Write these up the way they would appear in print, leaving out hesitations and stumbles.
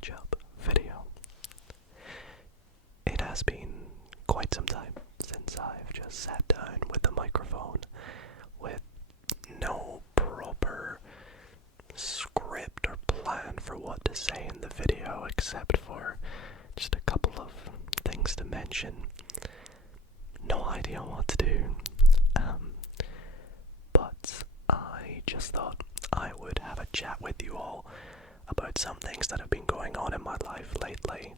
catch-up video. It has been quite some time since I've just sat down with a microphone with no proper script or plan for what to say in the video, except for just a couple of things to mention. No idea what to do, but I just thought I would have a chat with you all about some things that have been going on in my life lately,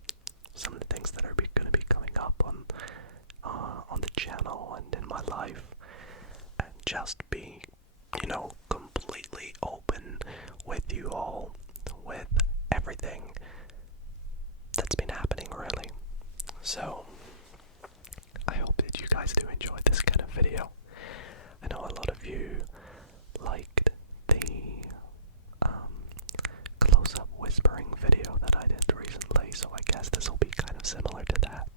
some of the things that are going to be coming up on the channel and in my life, and just be, completely open with you all, with everything that's been happening, really. So, I hope that you guys do enjoy this kind of video. I know a lot of you liked the close-up whispering video that I did recently, so I guess this will be kind of similar to that.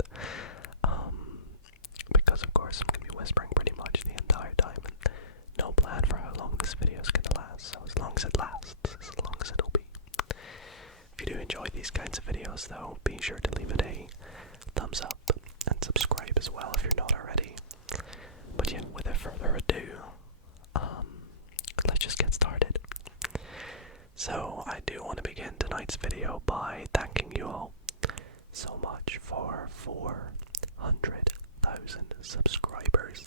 Because of course I'm going to be whispering pretty much the entire time, and no plan for how long this video is going to last, so as long as it lasts, as long as it'll be. If you do enjoy these kinds of videos though, be sure to leave it a thumbs up and subscribe as well if you're not already. But yeah, without further ado, let's just get started. So I do want to begin tonight's video by thanking you all so much for 400,000 subscribers.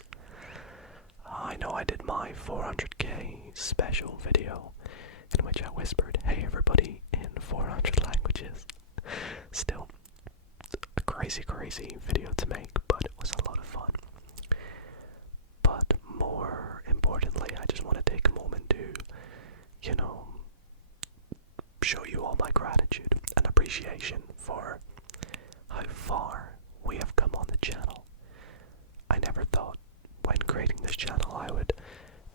I know I did my 400k special video in which I whispered, "Hey everybody," in 400 languages. Still a crazy video to make, but it was a lot of fun. But more importantly, I just want to take a moment to, show you all my gratitude and appreciation for how far we have come on the channel. I never thought when creating this channel I would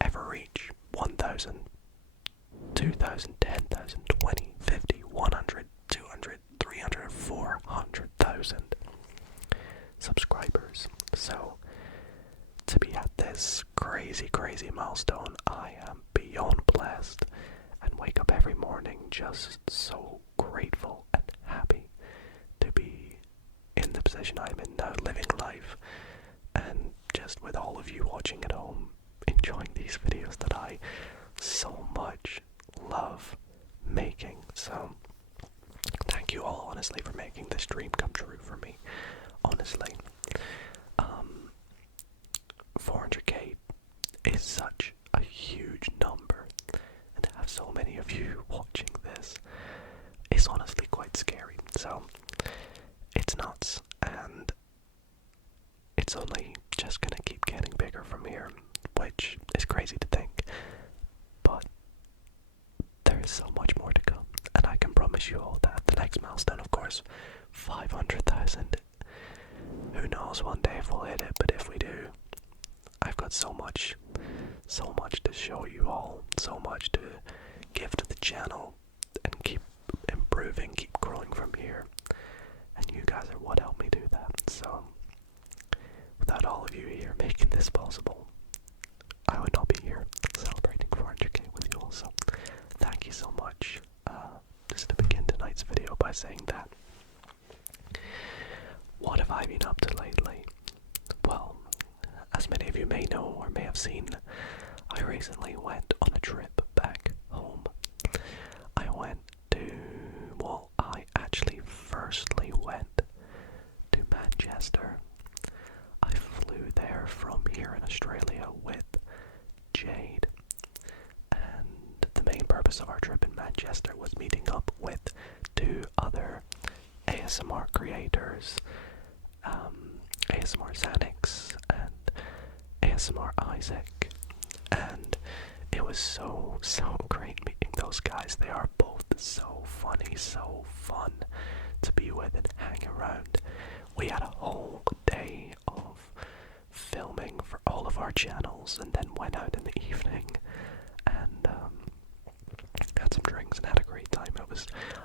ever reach 1,000, 2,000, 10,000, 20, 50, 100, 200, 300, 400,000 subscribers. So to be at this crazy milestone, I am beyond blessed and wake up every morning just so grateful and happy to be in the position I'm in now, living life, and just with all of you watching at home, enjoying these videos that I so much love making. So thank you all, honestly, for making this dream come true for me. Honestly, 400k is such a huge number, and to have so many of you watching this is honestly quite scary. So it's nuts, and it's only just gonna keep getting bigger from here, which is crazy to think, but there is so much more to come, and I can promise you all that the next milestone, of course, 500,000. Who knows one day if we'll hit it, but if we do, I've got so much to show you all, so much to give to the channel, and keep improving, keep growing from here, and you guys are what helped me do that. So without all of you here making this possible, I would not be here celebrating 400k with you all. So thank you so much. Just to begin tonight's video by saying that, what have I been up to lately? Well, as many of you may know or may have seen, I recently went on a trip back home. I actually firstly went to Manchester. I flew there from here in Australia with Jade, and the main purpose of our trip in Manchester was meeting up with two other ASMR creators, ASMR Xanax and ASMR Isaac, and it was so great meeting those guys. They are both so funny, so fun to be with and hang around. We had a whole day of filming for all of our channels, and then went out in the evening and had some drinks and had a great time.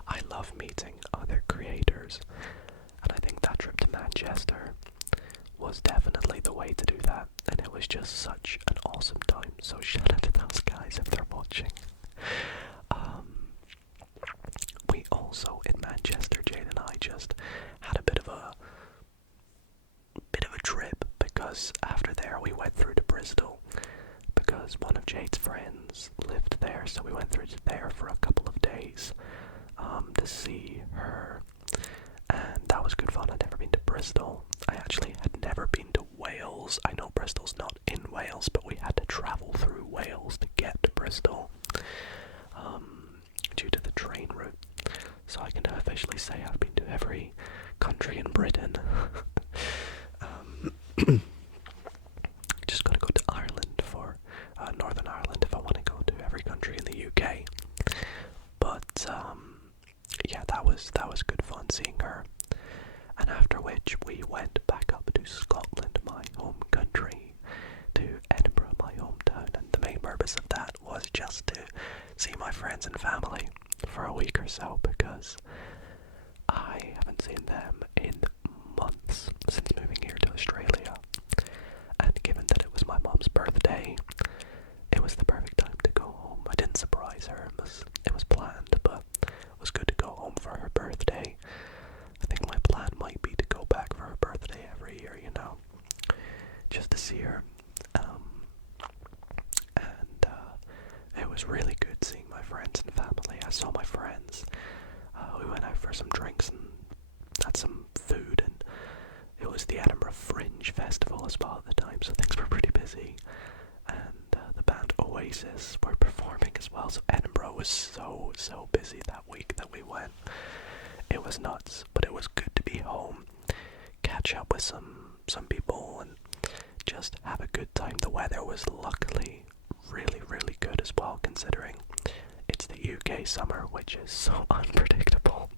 I love meeting other creators, and I think that trip to Manchester was definitely the way to do that, and it was just such an awesome time. So shout out to those guys if they're watching. We also in Manchester just had a bit of a trip, because after there we went through to Bristol because one of Jade's friends lived there, so we went through to there for a couple of days to see her, and that was good fun. I'd never been to Bristol. I actually had never been to Wales. I know Bristol's not in Wales, but we had to travel through Wales to get to Bristol due to the train route. So I can officially say I've been to every country in Britain. Just gotta go to Ireland for Northern Ireland if I want to go to every country in the UK. But yeah, that was good fun seeing her. And after which we went back up to Scotland, my home country, to Edinburgh, my hometown, and the main purpose of that was just to see my friends and family for a week or so, because I haven't seen them in months since moving here to Australia. And given that it was my mom's birthday, it was the perfect time to go home. I didn't surprise her, it was planned, but it was good to go home for her birthday. I think my plan might be to go back for her birthday every year, you know, just to see her. It was really good seeing my friends and family. I saw my friends. We went out for some drinks and had some food, and it was the Edinburgh Fringe Festival as well at the time, so things were pretty busy. And the band Oasis were performing as well, so Edinburgh was so busy that week that we went. It was nuts, but it was good to be home, catch up with some people, and just have a good time. The weather was luckily really good as well, considering it's the UK summer, which is so unpredictable.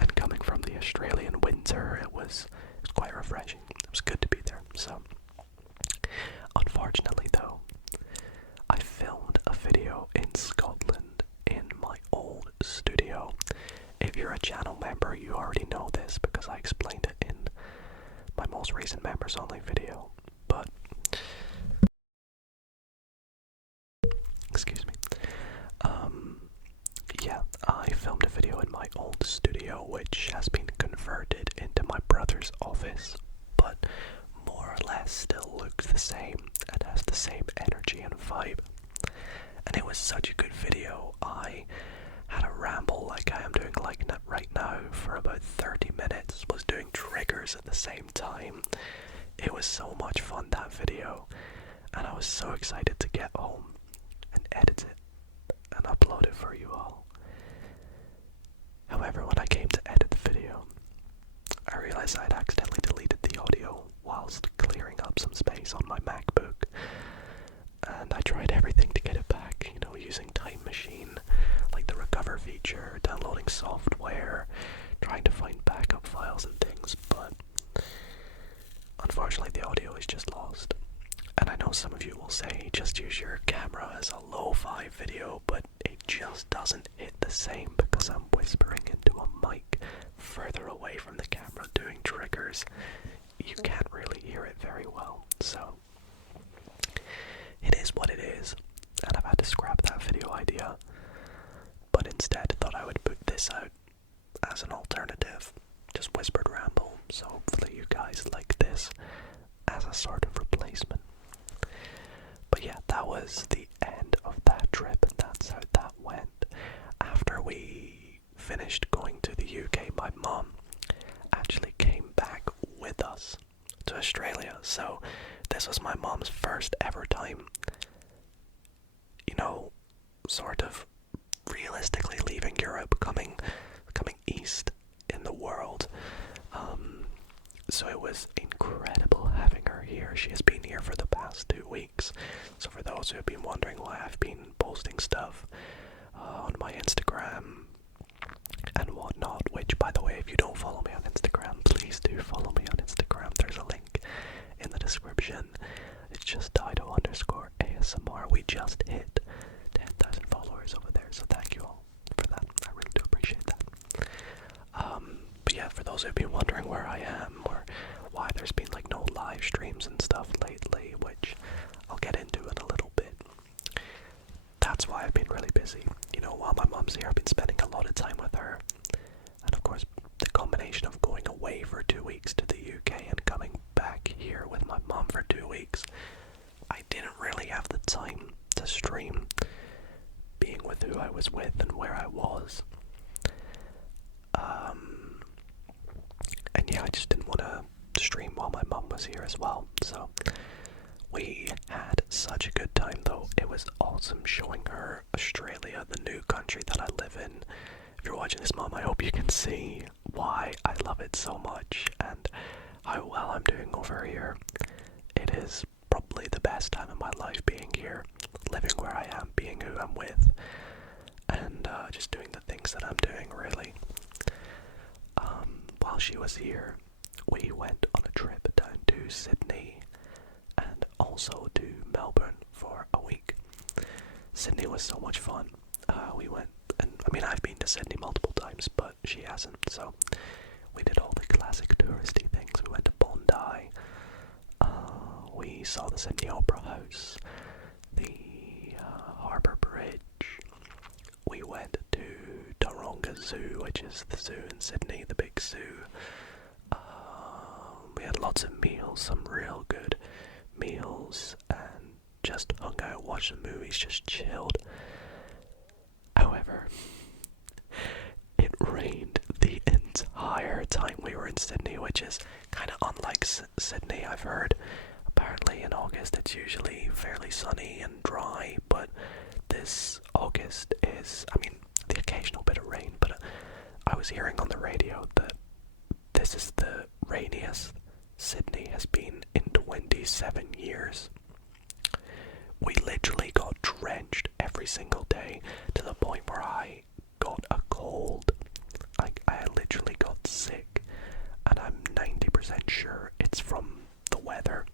And coming from the Australian winter, it was quite refreshing. It was good to be there. So, unfortunately though, I filmed a video in Scotland in my old studio. If you're a channel member, you already know this because I explained it in my most recent members only video. But excuse me. Yeah, I filmed a video in my old studio, which has been converted into my brother's office, but more or less still looks the same and has the same energy and vibe. And it was such a good video. I had a ramble like I am doing like right now for about 30 minutes, was doing triggers at the same time. It was so much fun, that video, and I was so excited to get home and edit it and upload it for you all. However, when I came to edit the video, I realized I'd accidentally deleted the audio whilst clearing up some space on my MacBook, and I tried everything to get it back, you know, using Time Machine, like the recover feature, downloading software, trying to find backup files and things, but unfortunately the audio is just lost. And I know some of you will say just use your camera as a lo-fi video, but it just doesn't hit the same because I'm whispering into a mic further away from the camera doing triggers. You can't really hear it very well, so it is what it is, and I've had to scrap that video idea, but instead thought I would put this out as an alternative, just whispered ramble, so hopefully you guys like this as a sort of replacement. But yeah, that was the end of that trip, and that's how that went. After we finished going to the UK, my mum actually came back with us to Australia, so this was my mom's first ever time, you know, sort of realistically leaving Europe, coming east in the world. So it was incredible having her here. She has been here for the past 2 weeks. So for those who have been wondering why I've been posting stuff on my Instagram and whatnot, which, by the way, if you don't follow me on Instagram, please do follow me on Instagram. There's a link in the description. It's just Dido_ASMR. We just hit 10,000 followers over there, so thank you all for that. I really do appreciate that. But yeah, for those who've been wondering where I am or why there's been like no live streams and stuff lately, which I'll get into in a little bit, that's why I've been really busy. You know, while my mom's here, I've been spending a lot of time with her, and of course the was here as well. So we had such a good time though. It was awesome showing her Australia, the new country that I live in. If you're watching this, Mom, I hope you can see why I love it so much and how well I'm doing over here. It is probably the best time of my life being here, living where I am, being who I'm with, and just doing the things that I'm doing, really. While she was here, we went on a trip down to Sydney and also to Melbourne for a week. Sydney was so much fun. We went, and I mean, I've been to Sydney multiple times, but she hasn't, so we did all the classic touristy things. We went to Bondi, we saw the Sydney Opera House, the Harbour Bridge, we went to Taronga Zoo, which is the zoo in Sydney, the big zoo. We had lots of meals, some real good meals, and just hung out, watched some movies, just chilled. However, it rained the entire time we were in Sydney, which is kind of unlike Sydney, I've heard. Apparently in August it's usually fairly sunny and dry, but this August is, I mean, the occasional bit of rain, but I was hearing on the radio that this is the rainiest Sydney has been in 27 years. We literally got drenched every single day to the point where I got a cold. Like, I literally got sick, and I'm 90% sure it's from the weather.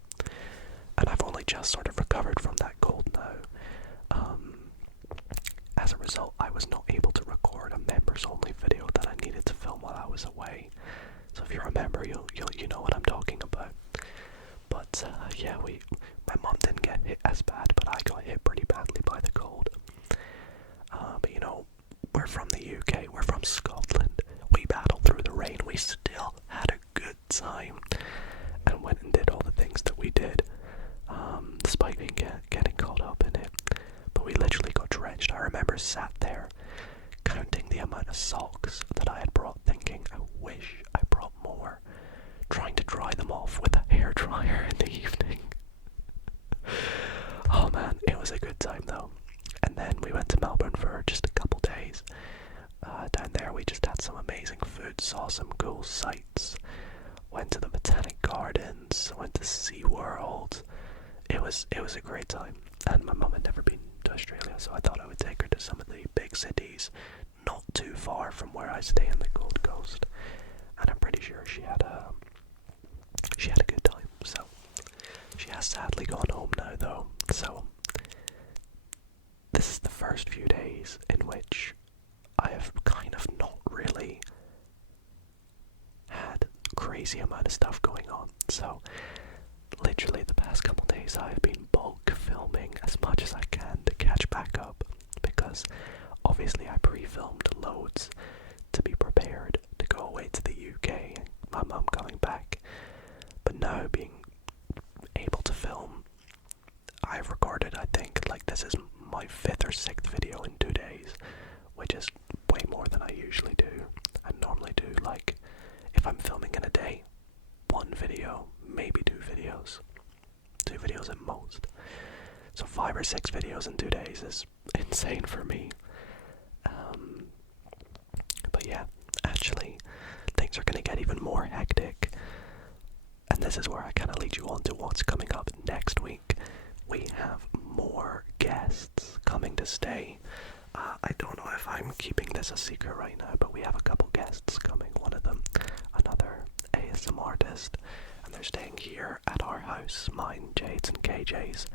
And I've only just sort of recovered from that cold now. As a result, I was not able to record a members-only video that I needed to film while I was away. So if you're a member, you know what I'm talking about. But yeah, my mom didn't get hit as bad, but I got hit pretty badly by the cold. But you know, we're from the UK, we're from Scotland. We battled through the rain. We still had a good time and went and did all the things that we did, despite being getting caught up in it. But we literally got drenched. I remember sat there counting the amount of socks that I had brought, thinking, I wish I brought more, trying to dry them off with a hairdryer in the evening. Oh man, it was a good time though. And then we went to Melbourne for just a couple days. Down there we just had some amazing food, saw some cool sights, went to the Botanic Gardens, went to SeaWorld. It was a great time, and my mum had never been to Australia, so I thought I would take her to some of the big cities, not too far from where I stay in the Gold Coast. And I'm pretty sure she had a good time. So she has sadly gone home now, though. So this is the first few days in which I have kind of not really had crazy amount of stuff going on. So literally the past couple days I've been bulk filming as much as I can to catch back up, because obviously I pre-filmed loads to be prepared to go away to the UK, my mum coming back. But now being able to film, I've recorded, I think, like, this is my 5th or 6th video in 2 days, which is way more than I usually do. I normally do, like, if I'm filming in a day, 1 video, maybe 2 videos. 2 videos at most. So 5 or 6 videos in 2 days is insane for me. But yeah, actually, things are going to get even more hectic. And this is where I kind of lead you on to what's coming up next week. We have more guests coming to stay. I don't know if I'm keeping this a secret right now, but we have a couple guests coming. One of them, another ASM artist, and they're staying here at our house, mine, Jade's and KJ's.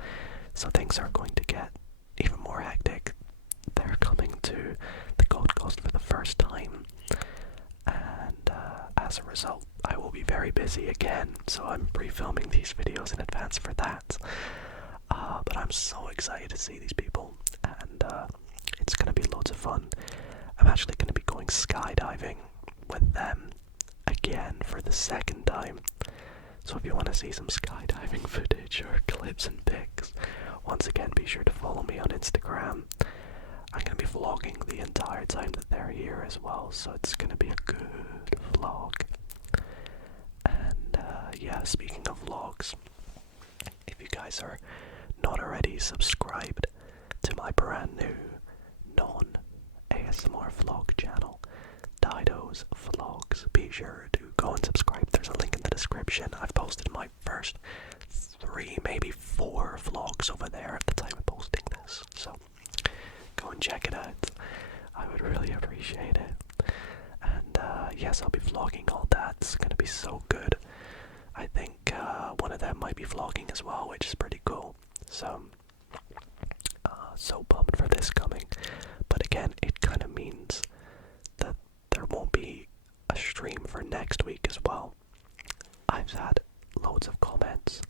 So things are going to get even more hectic. They're coming to the Gold Coast for the first time, and as a result, I will be very busy again, so I'm pre-filming these videos in advance for that. But I'm so excited to see these people, and it's going to be loads of fun. I'm actually going to be going skydiving with them again for the 2nd time. So if you want to see some skydiving footage or clips and pics, once again be sure to follow me on Instagram. I'm going to be vlogging the entire time that they're here as well, so it's going to be a good vlog. And yeah, speaking of vlogs, if you guys are not already subscribed to my brand new non-ASMR vlog channel, Dido's Vlogs, be sure to go and subscribe. There's a link in the description. I've posted my first 3, maybe 4 vlogs over there at the time of posting this, so go and check it out. I would really appreciate it. And yes, I'll be vlogging all that. It's gonna be so good. I think one of them might be vlogging as well, which is pretty cool. So pumped for this coming. But again, it kind of means that there won't be a stream for next week as well. I've had loads of comments,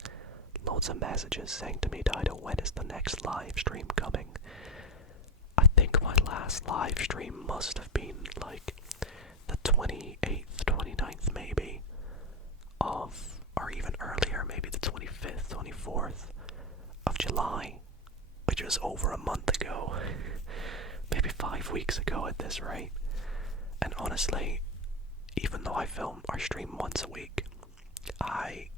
loads of messages saying to me, Dido, when is the next live stream coming? I think my last live stream must have been like the 28th, 29th maybe, or even earlier, maybe the 25th, 24th of July, which was over a month ago, maybe 5 weeks ago at this rate. And honestly, even though I film or stream once a week, I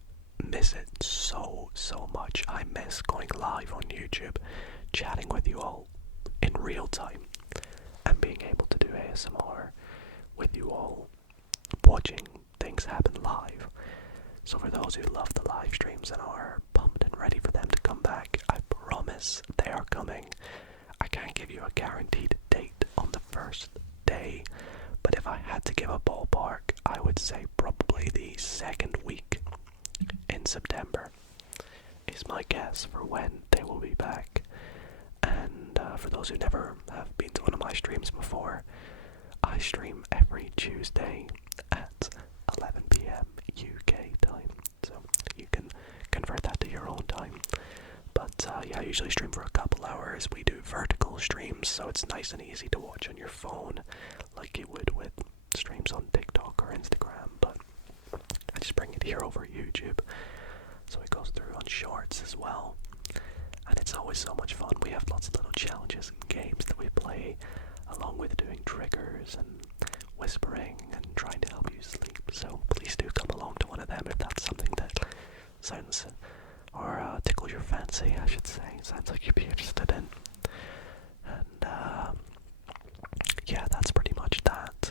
miss it so much. I miss going live on YouTube, chatting with you all in real time, and being able to do ASMR with you all, watching things happen live. So for those who love the live streams and are pumped and ready for them to come back, I promise they are coming. I can't give you a guaranteed date on the first day, but if I had to give a ballpark, I would say probably the second week in September is my guess for when they will be back. And for those who never have been to one of my streams before, I stream every Tuesday at 11 PM UK time, so you can convert that to your own time. But yeah, I usually stream for a couple hours. We do vertical streams, so it's nice and easy to watch on your phone like you would with streams on TikTok or Instagram, but I just bring it here over YouTube, so it goes through on shorts as well. And it's always so much fun. We have lots of little challenges and games that we play, along with doing triggers and whispering and trying to help you sleep. So please do come along to one of them if that's something that sounds, or tickles your fancy, I should say. Sounds like you'd be interested in. And yeah, that's pretty much that.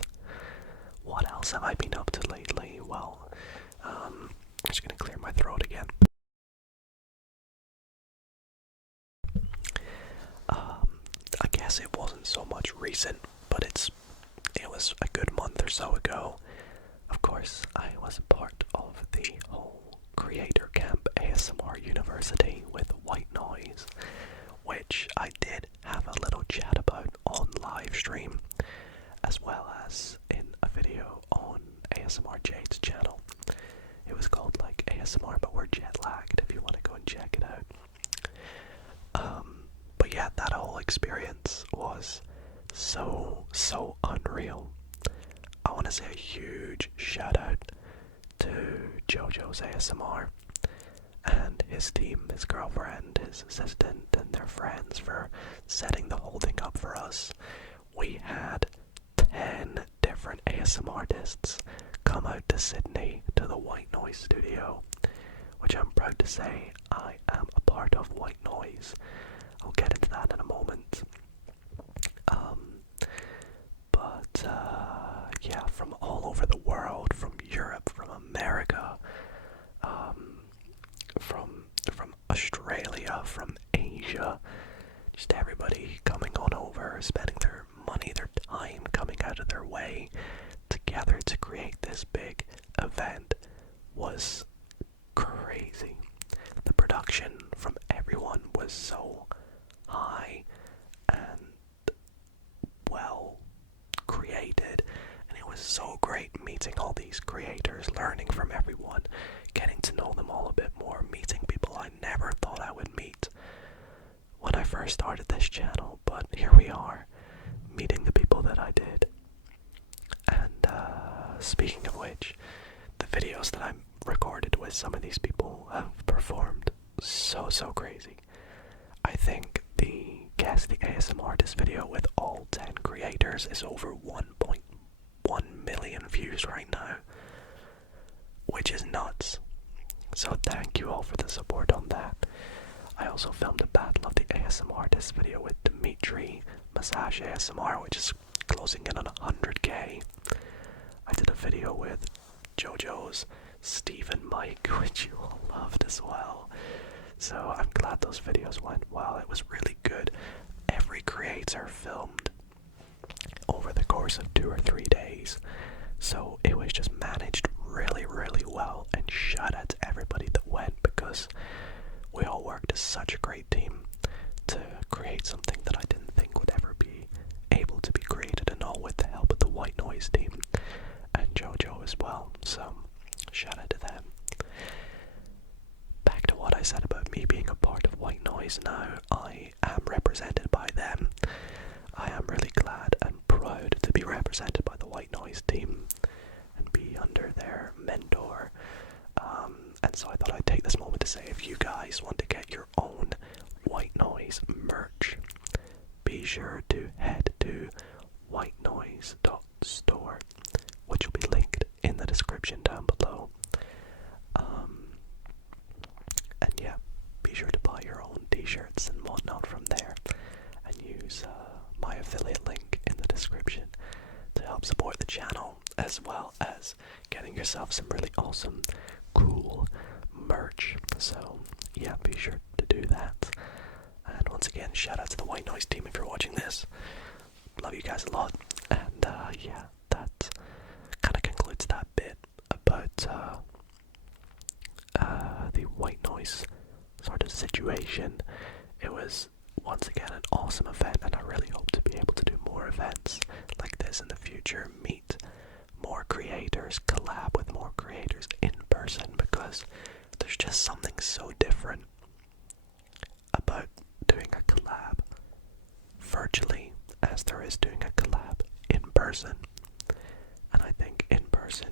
What else have I been up to lately? Well, I'm just gonna clear my throat again. I guess it wasn't so much recent, but it was a good month or so ago. Of course, I was part of the whole Creator Camp ASMR University with White Noise, which I did have a little chat about on live stream, as well as in a video on ASMR Jade's channel. It was called like ASMR but we're jet lagged, if you want to go and check it out. But yeah, that whole experience was so unreal. I want to say a huge shout out to JoJo's ASMR and his team, his girlfriend, his assistant, and their friends for setting the whole thing up for us. We had 10 different ASMR artists come out to Sydney to the White Noise studio, which I'm proud to say I am a part of White Noise. I'll get into that in a moment. But yeah, from all over the world, from Europe, from America, from Australia, from Asia, just everybody coming on over, spending their money, their time, coming out of their way together to create this big event was crazy. The production from everyone was so high and well created, and it was so great meeting all these creators, learning from everyone, getting to know them all a bit more, meeting people I never thought I would meet when I first started this channel, but here we are, meeting the people that I did. And speaking of which, the videos that I recorded with some of these people have performed so crazy. I think the Guess the ASMR Artist video with all 10 creators is over 1.1 million views right now, which is nuts. So thank you all for the support on that. I also filmed a Battle of the ASMR Artists video with Dimitri Massage ASMR, which is closing in on 100k. I did a video with JoJo's Stephen Mike, which you all loved as well. So I'm glad those videos went well. It was really good. Every creator filmed over the course of 2 or 3 days. So it was just managed really, really well. And shout out to everybody that went, because we all worked as such a great team to create something that I didn't think would ever be able to be created, and all with the help of the White Noise team and JoJo as well. So shout out to them. Back to what I said about me being a part of White Noise now. I am represented by them. I am really glad and proud to be represented by the White Noise team and be under their mentor. And so I thought I'd take this moment to say, if you guys want to get your own White Noise merch, be sure to head to whitenoise.store, which will be linked in the description down below. And yeah, be sure to buy your own t-shirts and whatnot from there, and use my affiliate link in the description to help support the channel, as well as getting yourself some really awesome, cool merch. So yeah, be sure to do that. And once again, shout out to the White Noise team if you're watching this. Love you guys a lot. And yeah, that kind of concludes that bit about the White Noise sort of situation. It was once again an awesome event, and I really hope to be able to do more events like this in the future, meet more creators, collab with more creators in person, because there's just something so different about doing a collab virtually as there is doing a collab in person. And I think in person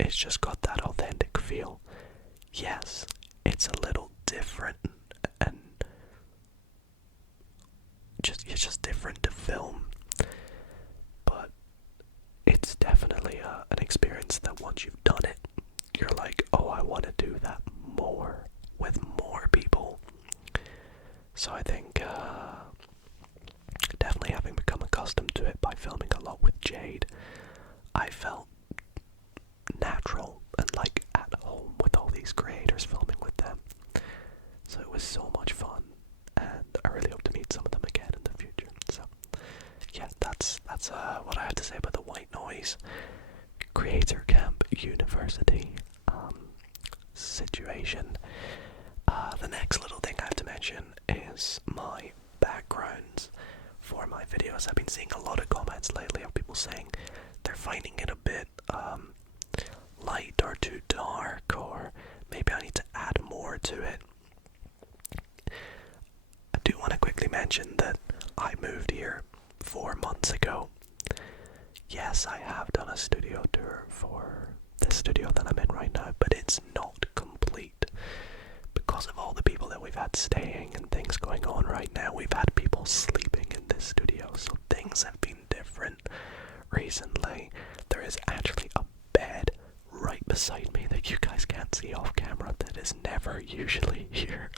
it's just got that authentic feel. Yes, it's a little different, and it's just different to film, but it's definitely an experience that once you've done it, you're like, oh, I want to do that more with more people. So I think definitely having become accustomed to it by filming a lot with Jade, I felt natural and like at home with all these creators, filming with them. So it was so much fun, and I really hope to meet some of them again in the future. So yeah, that's what I have to say about the White Noise Creator Camp University situation. The next little thing I have to mention is my backgrounds for my videos. I've been seeing a lot of comments lately of people saying they're finding it a bit light or too dark, or maybe I need to add more to it. I do want to quickly mention that I moved here 4 months ago. Yes, I have done a studio tour for this studio that I'm in right now, but it's not complete because of all the people that we've had staying and things going on right now. We've had people sleeping in this studio, so things have been different recently. There is actually a bed right beside me that you guys can't see off camera that is never usually here.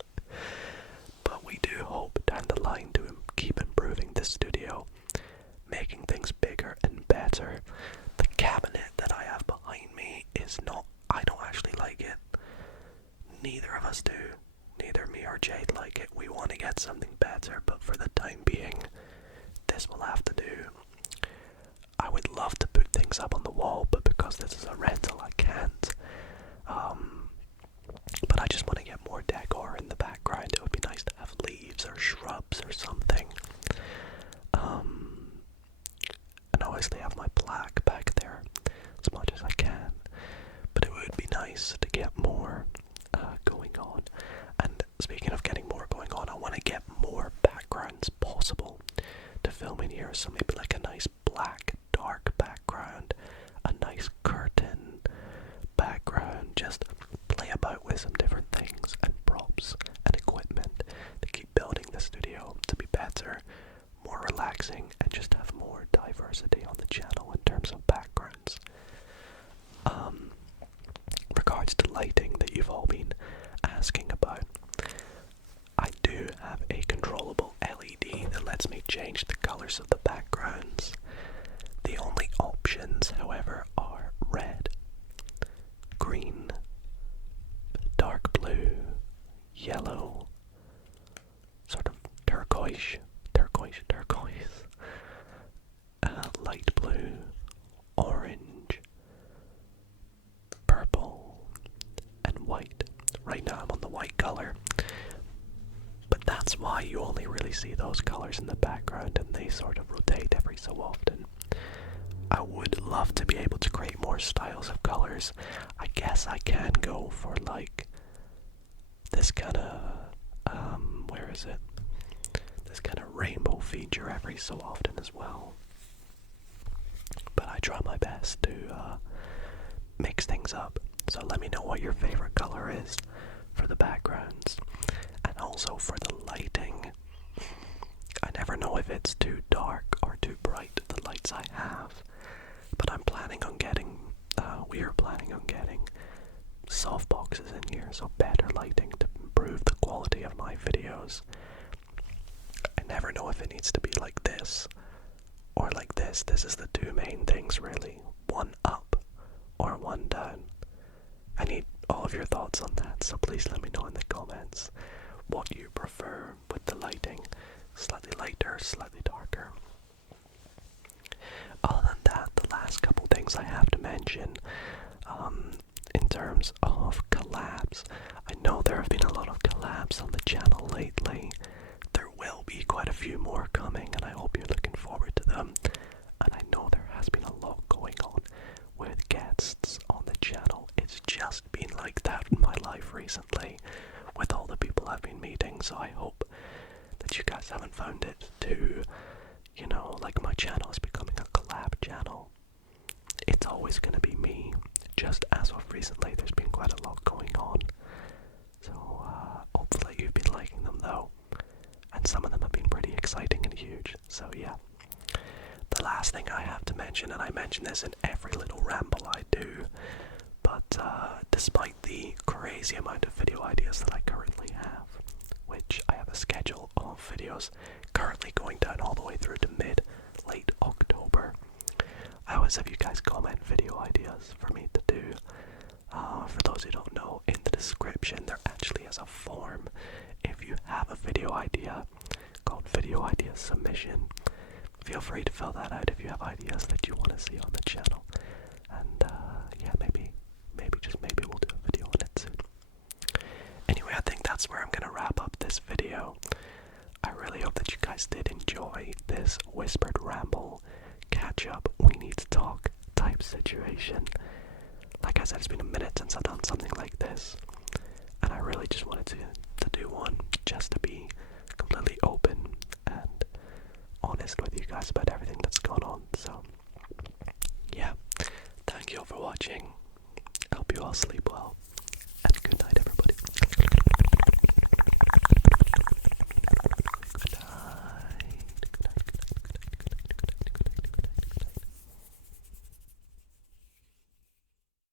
But we do hope down the line to keep improving this studio, making things bigger and better. The cabinet that I have behind me is not, I don't actually like it. Neither of us do. Neither me or Jade like it. We want to get something better, but for the time being, this will have to do. I would love to put things up on the wall, but because this is a rental, I can't. But I just want to get more decor in the background. It would be nice to have leaves or shrubs or something. And obviously have my plaque back there as much as I can. But it would be nice to get more going on. And speaking of getting more going on, I want to get more backgrounds possible to film in here. So maybe like a nice black, dark background, a nice curtain background, just play about with some different things and props and equipment to keep building the studio to be better, more relaxing, and just have more diversity on the channel in terms of backgrounds. Regards to lighting that you've all been asking about. I do have a controllable LED that lets me change the colors of the backgrounds. The only options, however, are red, green, dark blue, yellow, sort of turquoise, light blue, orange, purple, and white. Right now I'm on the white color, but that's why you only really see those colors in the background and they sort of rotate every so often. I would love to be able to create more styles of colors. I guess I can go for like this kind of, where is it? This kind of rainbow feature every so often as well. But I try my best to mix things up. So let me know what your favorite color is for the backgrounds. And also for the lighting. I never know if it's too dark or too bright, the lights I have. But I'm planning on getting, we are planning on getting soft boxes in here, so better lighting to improve the quality of my videos. I never know if it needs to be like this or like this. This is the two main things really, one up or one down. I need all of your thoughts on that, so please let me know in the comments what you prefer with the lighting, slightly lighter, slightly darker. Other than that, the last couple things I have to mention, in terms of collabs, I know there have been a lot of collabs on the channel lately. There will be quite a few more coming, and I hope you're looking forward to them. And I know there has been a lot going on with guests on the channel. It's just been like that in my life recently, with all the people I've been meeting, so I hope that you guys haven't found it too, you know, like my channel is becoming a collab channel. It's always going to be me, just as of recently there's been quite a lot going on. So hopefully you've been liking them though, and some of them have been pretty exciting and huge, so yeah. The last thing I have to mention, and I mention this in every little ramble I do, but despite the crazy amount of video ideas that I currently have, which I have a schedule of videos currently going down all the way through to late October, I always have you guys comment video ideas for me to do. For those who don't know, in the description there actually is a form if you have a video idea called Video Idea Submission. Feel free to fill that out if you have ideas that you want to see on the channel. And yeah, maybe we'll do a video on it soon. Anyway, I think that's where I'm going to wrap up this video. I really hope that you guys did enjoy this whispered ramble, catch up, we need to talk type situation. Like I said, it's been a minute since I've done something like this, and I really just wanted to do one just to be completely open and honest with you guys about everything that's going on. So yeah, thank you all for watching. I hope you all sleep well.